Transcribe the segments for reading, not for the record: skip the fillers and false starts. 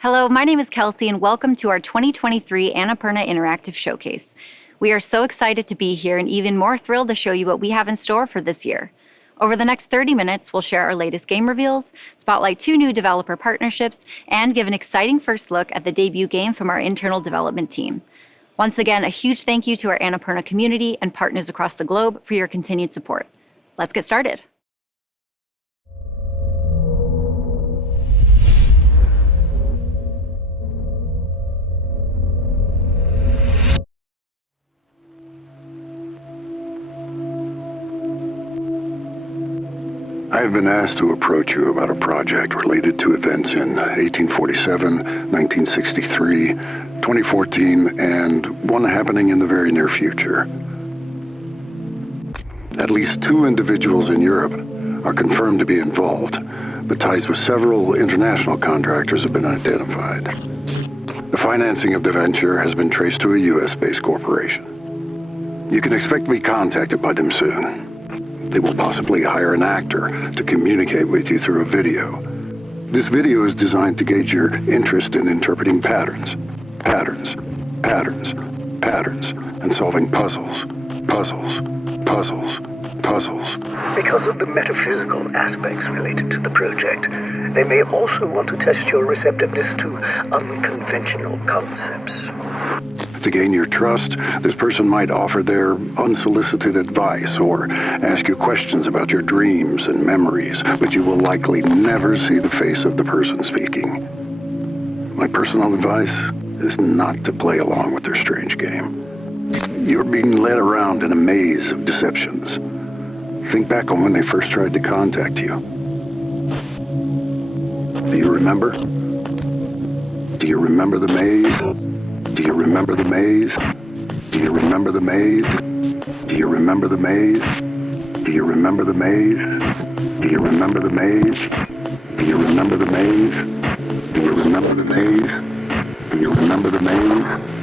Hello, my name is Kelsey, and welcome to our 2023 Annapurna Interactive Showcase. We are so excited to be here and even more thrilled to show you what we have in store for this year. Over the next 30 minutes, we'll share our latest game reveals, spotlight 2 new developer partnerships, and give an exciting first look at the debut game from our internal development team. Once again, a huge thank you to our Annapurna community and partners across the globe for your continued support. Let's get started. I have been asked to approach you about a project related to events in 1847, 1963, 2014, and one happening in the very near future. At least 2 individuals in Europe are confirmed to be involved, but ties with several international contractors have been identified. The financing of the venture has been traced to a US-based corporation. You can expect to be contacted by them soon. They will possibly hire an actor to communicate with you through a video. This video is designed to gauge your interest in interpreting patterns, and solving puzzles. Because of the metaphysical aspects related to the project, they may also want to test your receptiveness to unconventional concepts. To gain your trust, this person might offer their unsolicited advice or ask you questions about your dreams and memories, but you will likely never see the face of the person speaking. My personal advice is not to play along with their strange game. You're being led around in a maze of deceptions. Think back on when they first tried to contact you. Do you remember? Do you remember the maze? Do you remember the maze? Do you remember the maze? Do you remember the maze? Do you remember the maze? Do you remember the maze? Do you remember the maze? Do you remember the maze? Do you remember the maze?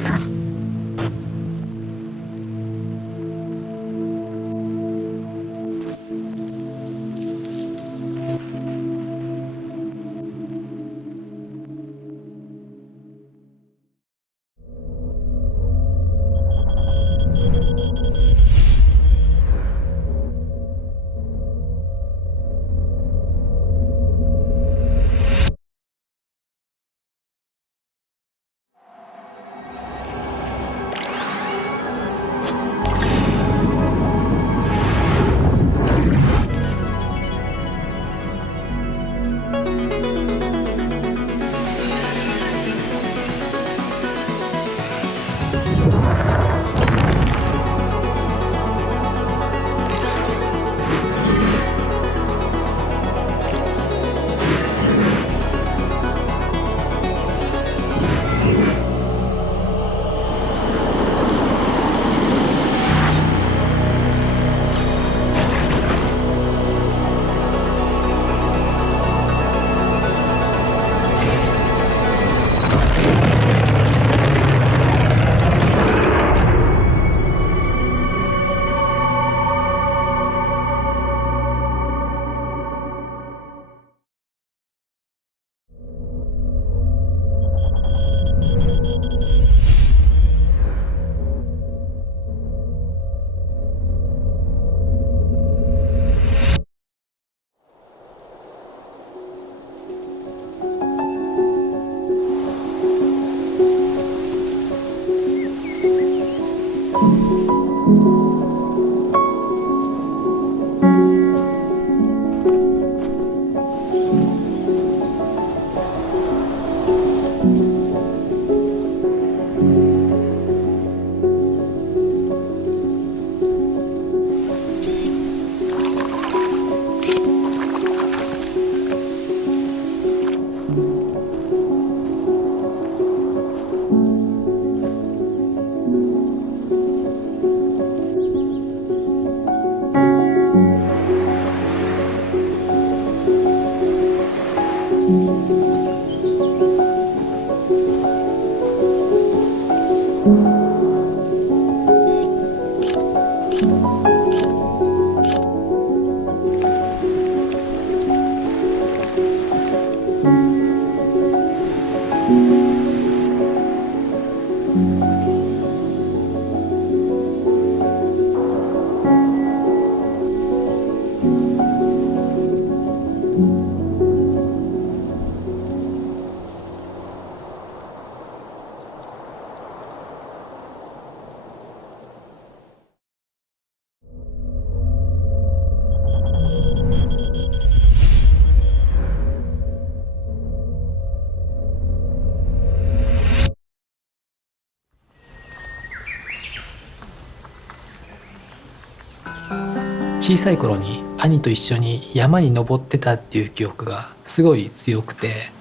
小さい頃に兄と一緒に山に登ってたっていう記憶がすごい強くて、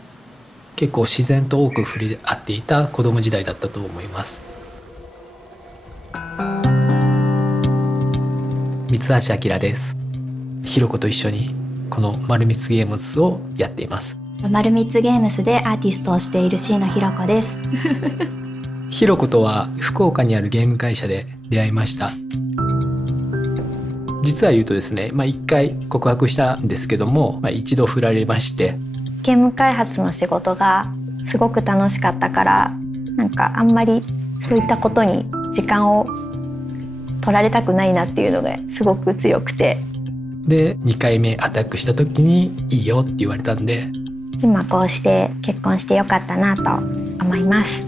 結構自然と多く触れ合っていた子供時代だったと思います。三橋明です。ひろこと一緒にこの丸光ゲームズをやっています。丸光ゲームズでアーティストをしている椎野ひろこです。ひろことは福岡にあるゲーム会社で出会いました。実は言うとですね、1回告白したんですけども、一度振られまして、ゲーム開発の仕事がすごく楽しかったから、あんまりそういったことに時間を取られたくないなっていうのがすごく強くて、で2回目アタックした時にいいよって言われたんで、今こうして結婚してよかったなと思います。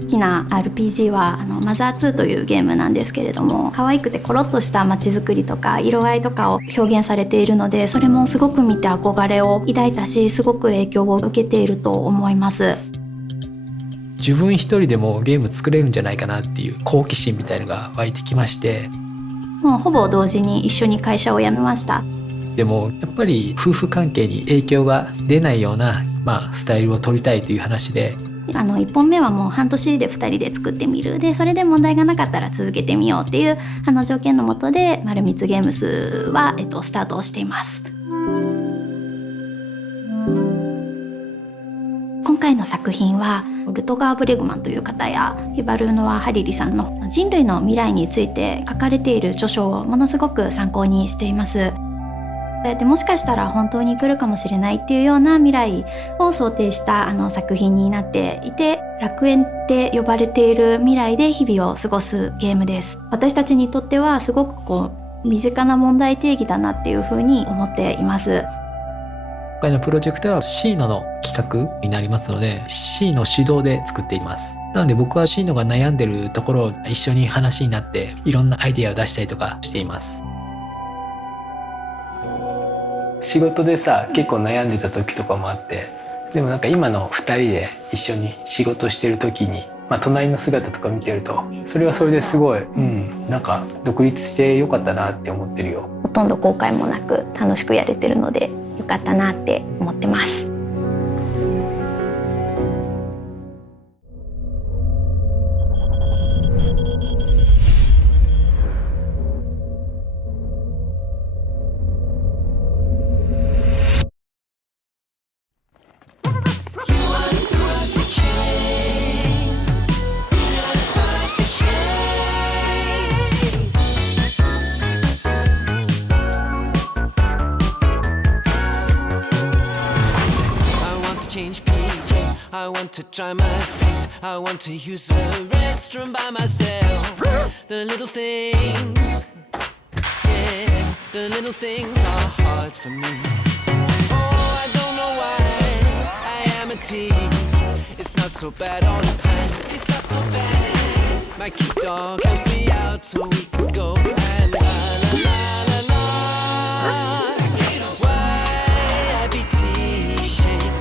好きな RPG はマザー2というゲームなんですけれども、可愛くてコロッとした街づくりとか色合いとかを表現されているので、それもすごく見て憧れを抱いたし、すごく影響を受けていると思います。自分一人でもゲーム作れるんじゃないかなっていう好奇心みたいのが湧いてきまして、もうほぼ同時に一緒に会社を辞めました。でもやっぱり夫婦関係に影響が出ないような、スタイルを取りたいという話で、1本目はもう半年で2人で作ってみる、でそれで問題がなかったら続けてみようっていう条件のもとで丸光ゲームスは、スタートをしています。今回の作品はルトガー・ブレグマンという方やユバルーノワ・ハリリさんの人類の未来について書かれている著書をものすごく参考にしています。でもしかしたら本当に来るかもしれないっていうような未来を想定した作品になっていて、楽園って呼ばれている未来で日々を過ごすゲームです。私たちにとってはすごく身近な問題定義だなっていうふうに思っています。今回のプロジェクトはシーノの企画になりますので、シーノ主導で作っています。なので僕はシーノが悩んでるところを一緒に話になっていろんなアイデアを出したりとかしています。仕事でさ、結構悩んでた時とかもあって、でも今の2人で一緒に仕事してる時に、隣の姿とか見てると、それはそれですごい、独立してよかったなって思ってるよ。ほとんど後悔もなく楽しくやれてるのでよかったなって思ってます。I want to dry my face. I want to use the restroom by myself. The little things, yeah, the little things are hard for me. Oh, I don't know why I am a teen. It's not so bad all the time. It's not so bad. My cute dog helps me out so we can go and la la la la la. Why I be T-shaped?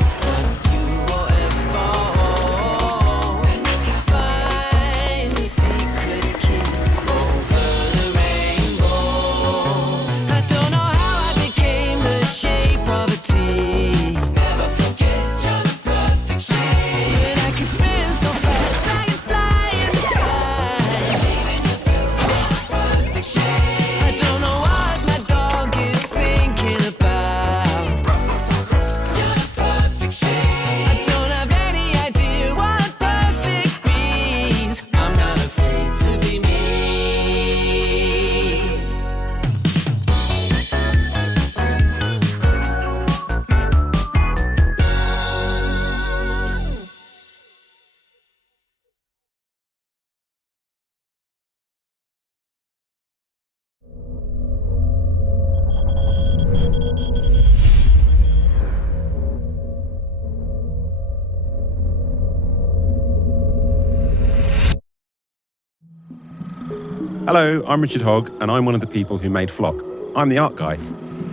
Hello, I'm Richard Hogg, and I'm one of the people who made Flock. I'm the art guy.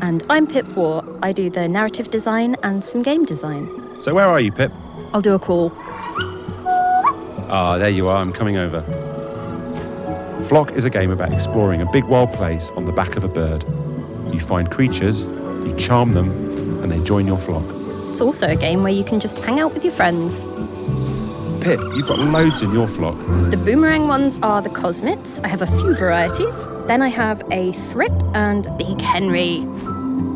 And I'm Pip Waugh. I do the narrative design and some game design. So where are you, Pip? I'll do a call. Ah, there you are, I'm coming over. Flock is a game about exploring a big wild place on the back of a bird. You find creatures, you charm them, and they join your flock. It's also a game where you can just hang out with your friends. Pip, you've got loads in your flock. The boomerang ones are the Cosmits. I have a few varieties. Then I have a Thrip and Big Henry.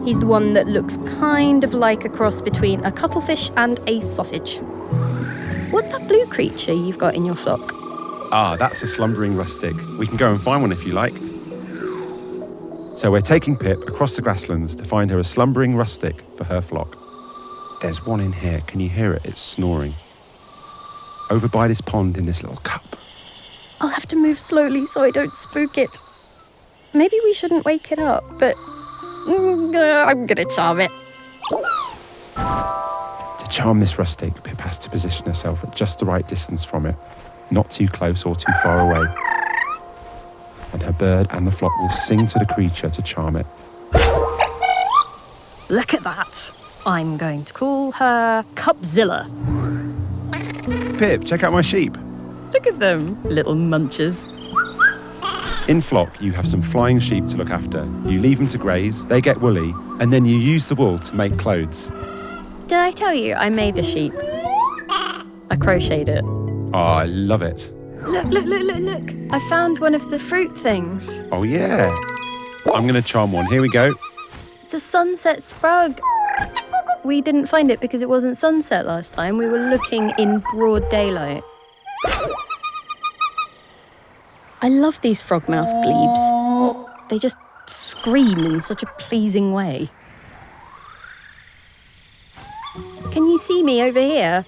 He's the one that looks kind of like a cross between a cuttlefish and a sausage. What's that blue creature you've got in your flock? Ah, that's a slumbering rustic. We can go and find one if you like. So we're taking Pip across the grasslands to find her a slumbering rustic for her flock. There's one in here. Can you hear it? It's snoring. Over by this pond in this little cup. I'll have to move slowly so I don't spook it. Maybe we shouldn't wake it up, but I'm gonna charm it. To charm this rustic, Pip has to position herself at just the right distance from it, not too close or too far away. And her bird and the flock will sing to the creature to charm it. Look at that. I'm going to call her Cupzilla. Pip, check out my sheep. Look at them, little munchers. In flock, you have some flying sheep to look after. You leave them to graze, they get woolly, and then you use the wool to make clothes. Did I tell you I made a sheep? I crocheted it. Oh, I love it. Look. I found one of the fruit things. Oh, yeah. I'm going to charm one. Here we go. It's a sunset sprug. We didn't find it because it wasn't sunset last time. We were looking in broad daylight. I love these frogmouth glebes. They just scream in such a pleasing way. Can you see me over here?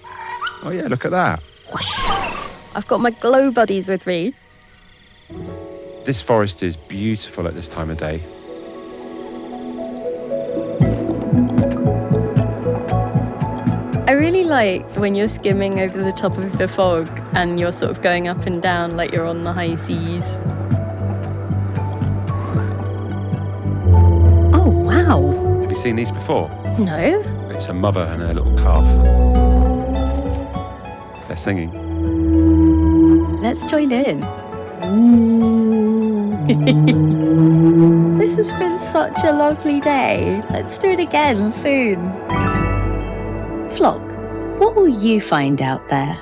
Oh, yeah, look at that. Whoosh. I've got my glow buddies with me. This forest is beautiful at this time of day. I really like when you're skimming over the top of the fog and you're sort of going up and down like you're on the high seas. Oh, wow. Have you seen these before? No? It's a mother and her little calf. They're singing. Let's join in. This has been such a lovely day. Let's do it again soon. Flock, what will you find out there?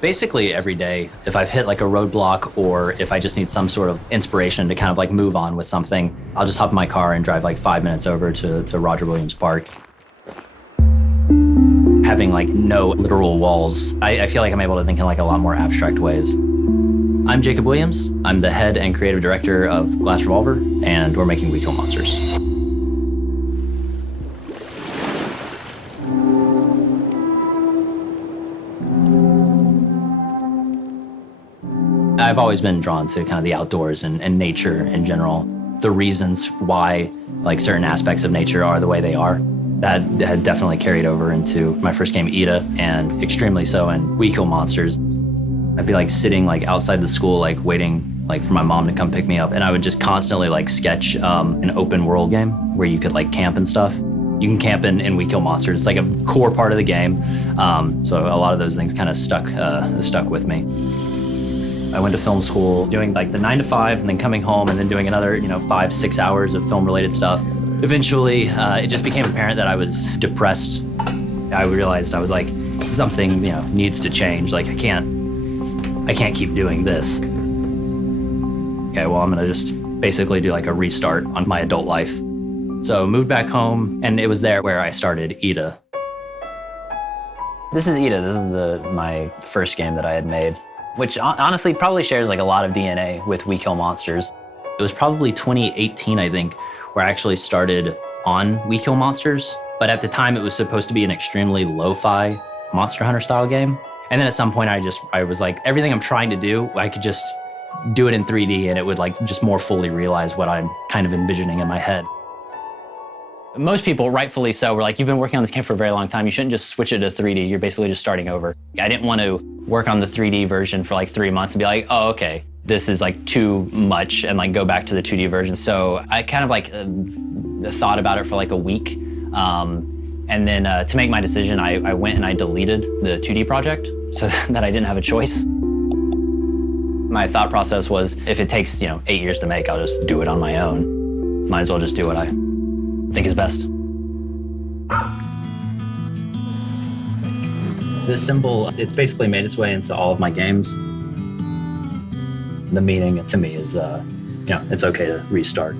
Basically every day, if I've hit like a roadblock or if I just need some sort of inspiration to kind of like move on with something, I'll just hop in my car and drive like 5 minutes over to Roger Williams Park. Having like no literal walls, I feel like I'm able to think in like a lot more abstract ways. I'm Jacob Williams. I'm the head and creative director of Glass Revolver, and we're making We Kill Monsters. I've always been drawn to kind of the outdoors and nature in general. The reasons why like certain aspects of nature are the way they are. That had definitely carried over into my first game, Ida, and extremely so in We Kill Monsters. I'd be like sitting like outside the school, like waiting like for my mom to come pick me up, and I would just constantly like sketch an open world game where you could like camp and stuff. You can camp in We Kill Monsters. It's like a core part of the game. So a lot of those things kind of stuck with me. I went to film school doing like the 9 to 5 and then coming home and then doing another, 5-6 hours of film related stuff. Eventually, it just became apparent that I was depressed. I realized I was like, something, needs to change. Like I can't keep doing this. Okay, well, I'm gonna just basically do like a restart on my adult life. So moved back home, and it was there where I started Ida. This is Ida. This is my first game that I had made, which honestly probably shares like a lot of DNA with We Kill Monsters. It was probably 2018, I think, where I actually started on We Kill Monsters. But at the time, it was supposed to be an extremely lo-fi Monster Hunter style game. And then at some point, I was like, everything I'm trying to do, I could just do it in 3D, and it would like just more fully realize what I'm kind of envisioning in my head. Most people, rightfully so, were like, you've been working on this game for a very long time. You shouldn't just switch it to 3D. You're basically just starting over. I didn't want to work on the 3D version for like 3 months and be like, oh, okay, this is like too much, and like go back to the 2D version. So I kind of like thought about it for like a week. And then to make my decision, I went and I deleted the 2D project so that I didn't have a choice. My thought process was, if it takes 8 years to make, I'll just do it on my own. Might as well just do what I think is best. This symbol, it's basically made its way into all of my games. The meaning to me is, it's okay to restart.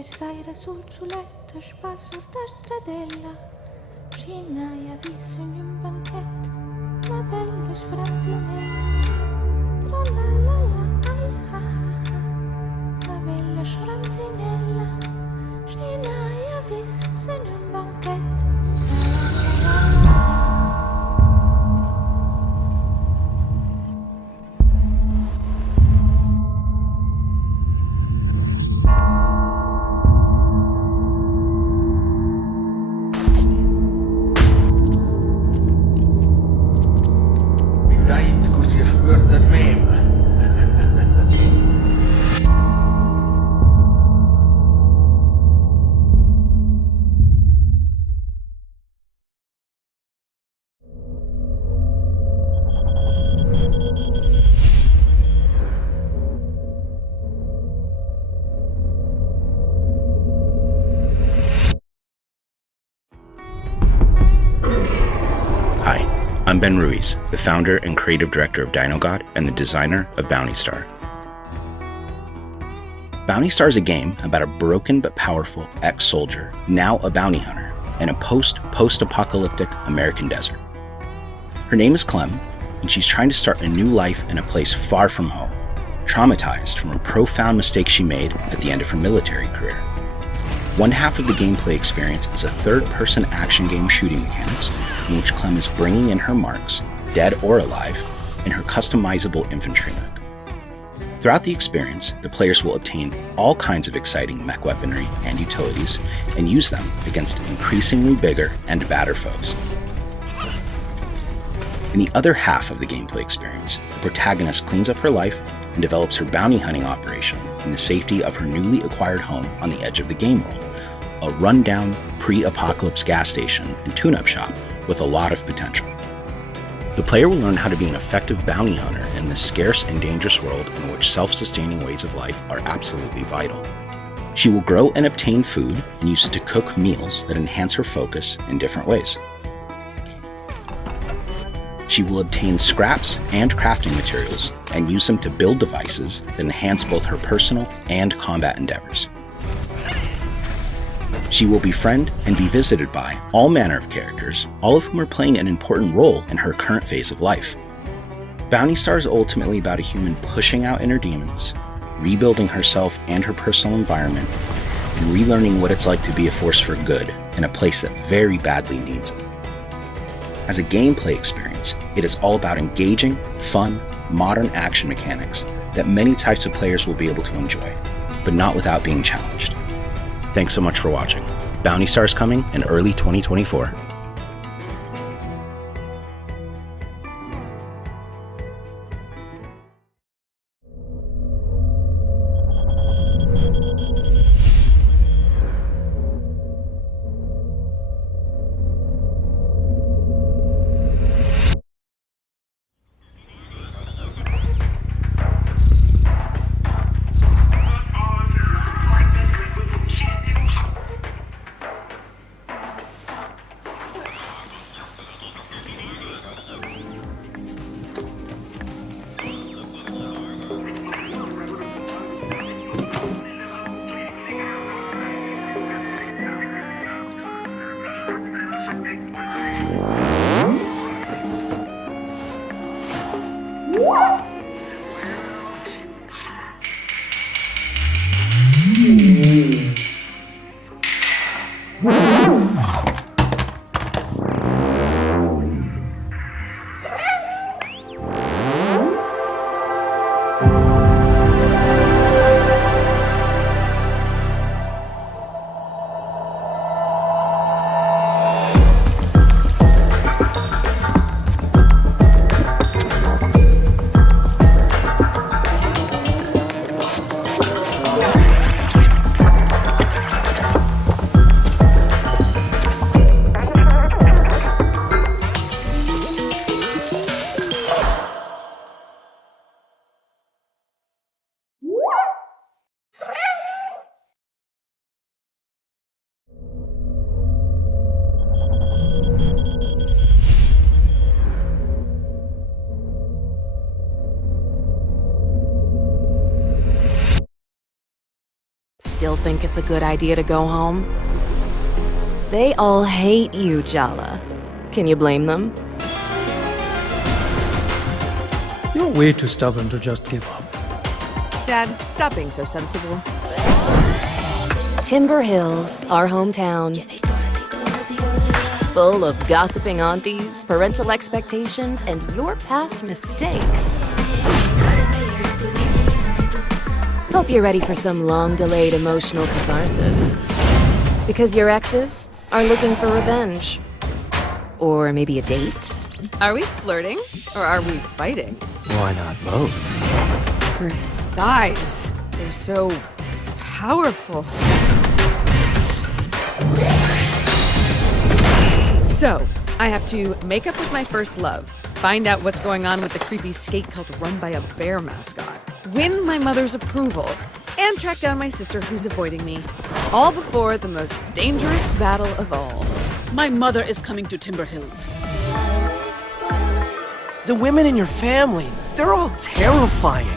Saira sul suletto, spasso da stradella. Scena e avviso in un banchetto, una bella sfranzinella. Tra la la la, ai ha ha, una bella sfranzinella. Scena e avviso in un banchetto. I'm Ben Ruiz, the founder and creative director of DinoGod and the designer of Bounty Star. Bounty Star is a game about a broken but powerful ex-soldier, now a bounty hunter, in a post-apocalyptic American desert. Her name is Clem, and she's trying to start a new life in a place far from home, traumatized from a profound mistake she made at the end of her military career. One half of the gameplay experience is a third-person action game shooting mechanics in which Clem is bringing in her marks, dead or alive, in her customizable infantry mech. Throughout the experience, the players will obtain all kinds of exciting mech weaponry and utilities and use them against increasingly bigger and badder foes. In the other half of the gameplay experience, the protagonist cleans up her life and develops her bounty hunting operation in the safety of her newly acquired home on the edge of the game world, a rundown pre-apocalypse gas station and tune-up shop with a lot of potential. The player will learn how to be an effective bounty hunter in this scarce and dangerous world in which self-sustaining ways of life are absolutely vital. She will grow and obtain food and use it to cook meals that enhance her focus in different ways. She will obtain scraps and crafting materials and use them to build devices that enhance both her personal and combat endeavors. She will befriend and be visited by all manner of characters, all of whom are playing an important role in her current phase of life. Bounty Star is ultimately about a human pushing out inner demons, rebuilding herself and her personal environment, and relearning what it's like to be a force for good in a place that very badly needs it. As a gameplay experience, it is all about engaging, fun, modern action mechanics that many types of players will be able to enjoy, but not without being challenged. Thanks so much for watching. Bounty Star is coming in early 2024. Still think it's a good idea to go home? They all hate you, Jala. Can you blame them? You're way too stubborn to just give up. Dad, stop being so sensible. Timber Hills, our hometown. Full of gossiping aunties, parental expectations, and your past mistakes. Hope you're ready for some long-delayed emotional catharsis. Because your exes are looking for revenge. Or maybe a date. Are we flirting? Or are we fighting? Why not both? Her thighs. They're so powerful. So, I have to make up with my first love, find out what's going on with the creepy skate cult run by a bear mascot, win my mother's approval, and track down my sister who's avoiding me. All before the most dangerous battle of all. My mother is coming to Timber Hills. The women in your family, they're all terrifying.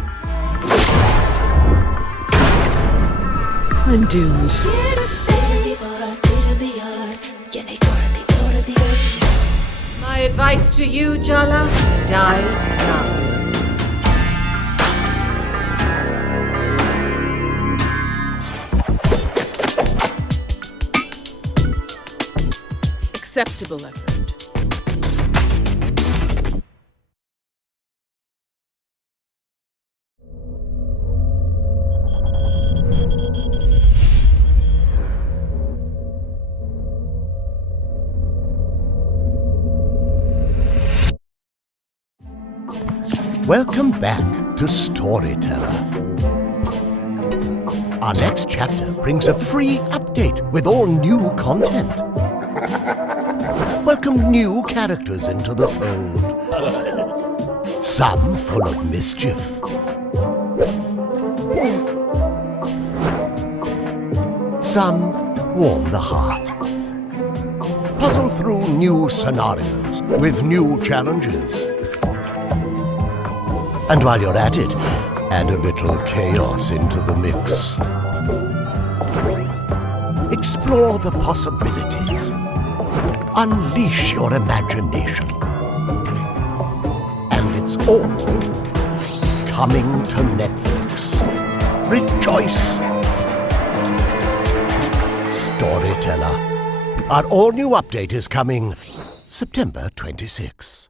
I'm doomed. My advice to you, Jala, die young. Acceptable effort. Welcome back to Storyteller. Our next chapter brings a free update with all new content. Welcome new characters into the fold. Some full of mischief. Some warm the heart. Puzzle through new scenarios with new challenges. And while you're at it, add a little chaos into the mix. Explore the possibilities. Unleash your imagination. And it's all coming to Netflix. rejoice. Storyteller. Our all-new update is coming September 26.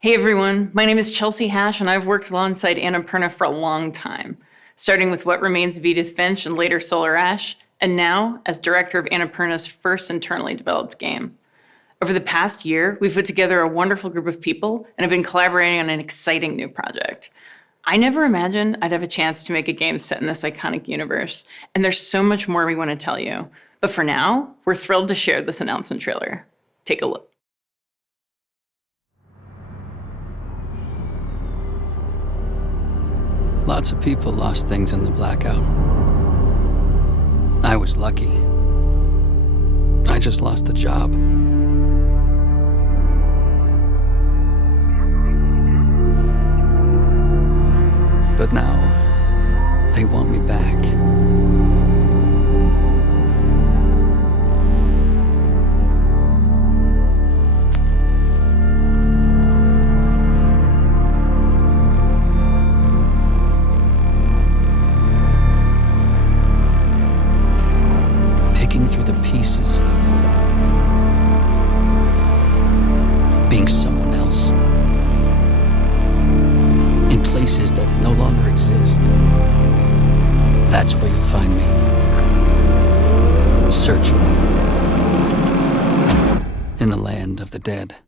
Hey everyone, my name is Chelsea Hash and I've worked alongside Annapurna for a long time, starting with What Remains of Edith Finch and later Solar Ash, and now as director of Annapurna's first internally developed game. Over the past year, we've put together a wonderful group of people and have been collaborating on an exciting new project. I never imagined I'd have a chance to make a game set in this iconic universe, and there's so much more we want to tell you. But for now, we're thrilled to share this announcement trailer. Take a look. Lots of people lost things in the blackout. I was lucky. I just lost a job. But now, they want me back. Picking through the pieces. Being someone else. In places that no longer exist. That's where you'll find me. Searching. In the land of the dead.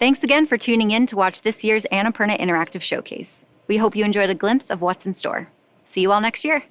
Thanks again for tuning in to watch this year's Annapurna Interactive Showcase. We hope you enjoyed a glimpse of what's in store. See you all next year.